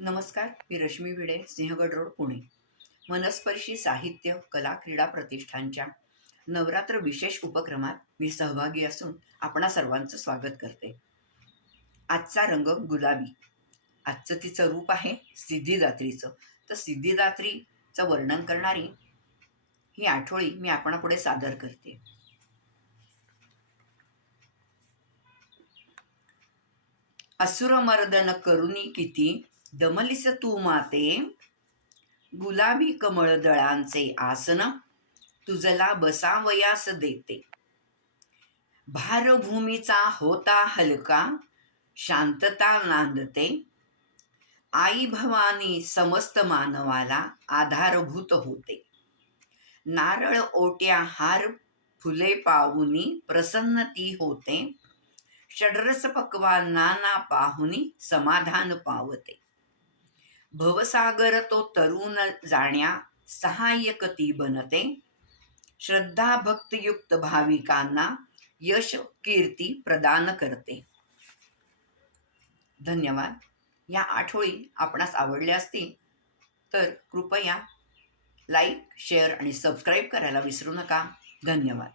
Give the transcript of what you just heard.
नमस्कार मी रश्मी भिडे सिंहगड रोड पुणे. मनस्पर्शी साहित्य कला क्रीडा प्रतिष्ठानच्या नवरात्र विशेष उपक्रमात मी सहभागी असून आपणा सर्वांचं स्वागत करते. आजचा रंग गुलाबी. आजचं तिचं रूप आहे सिद्धिदात्रीचं. तर सिद्धिदात्रीचं वर्णन करणारी ही आठवळी मी आपणापुढे सादर करते. असुरमर्दन करुनी किती दमलिस तू माते. गुलाबी कमळ दळांचे आसन तुझला बसावयास देते. भारभूमीचा होता हलका शांतता नांदते. आई भवानी समस्त मानवाला आधारभूत होते. नारळ ओट्या हार फुले पाहुनी प्रसन्न ती होते. षड्रस पक्वान नाना पाहुनी समाधान पावते. भवसागर तो तरुण जाण्या सहाय्यक ती बनते. श्रद्धा भक्तयुक्त भाविकांना यश कीर्ती प्रदान करते. धन्यवाद. या आठवळी आपणास आवडल्या असतील तर कृपया लाईक शेअर आणि सबस्क्राईब करायला विसरू नका. धन्यवाद.